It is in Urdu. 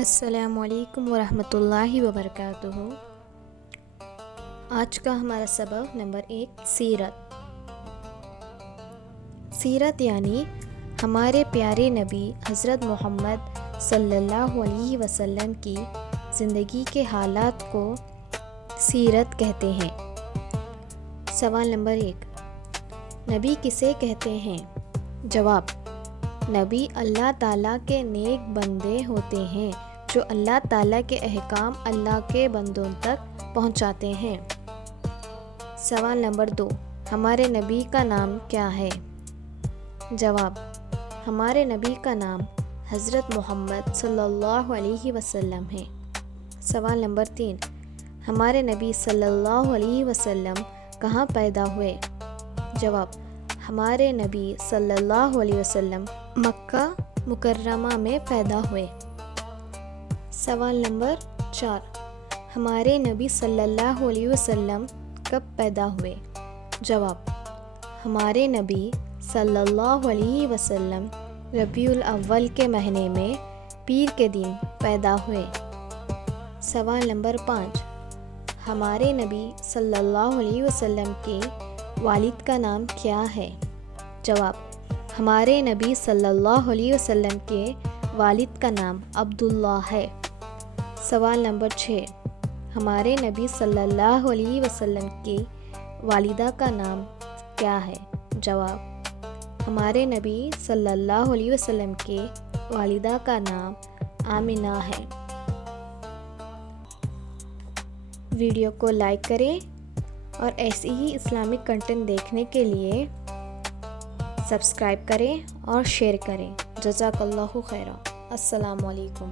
السلام علیکم ورحمۃ اللہ وبرکاتہ۔ آج کا ہمارا سبق نمبر 1 سیرت۔ سیرت یعنی ہمارے پیارے نبی حضرت محمد صلی اللہ علیہ وسلم کی زندگی کے حالات کو سیرت کہتے ہیں۔ سوال نمبر 1، نبی کسے کہتے ہیں؟ جواب، نبی اللہ تعالیٰ کے نیک بندے ہوتے ہیں جو اللہ تعالیٰ کے احکام اللہ کے بندوں تک پہنچاتے ہیں۔ سوال نمبر 2، ہمارے نبی کا نام کیا ہے؟ جواب، ہمارے نبی کا نام حضرت محمد صلی اللہ علیہ وسلم ہے۔ سوال نمبر 3، ہمارے نبی صلی اللہ علیہ وسلم کہاں پیدا ہوئے؟ جواب، ہمارے نبی صلی اللہ علیہ وسلم مکہ مکرمہ میں پیدا ہوئے۔ سوال نمبر 4، ہمارے نبی صلی اللہ علیہ وسلم کب پیدا ہوئے؟ جواب، ہمارے نبی صلی اللہ علیہ وسلم ربیع الاول کے مہینے میں پیر کے دن پیدا ہوئے۔ سوال نمبر 5، ہمارے نبی صلی اللہ علیہ وسلم کے والد کا نام کیا ہے؟ جواب، ہمارے نبی صلی اللہ علیہ وسلم کے والد کا نام عبداللہ ہے۔ سوال نمبر 6، ہمارے نبی صلی اللہ علیہ وسلم کی والدہ کا نام کیا ہے؟ جواب، ہمارے نبی صلی اللہ علیہ وسلم کے والدہ کا نام آمنہ ہے۔ ویڈیو کو لائک کریں اور ایسی ہی اسلامک کنٹینٹ دیکھنے کے لیے سبسکرائب کریں اور شیئر کریں۔ جزاک اللہ خیرا۔ السلام علیکم۔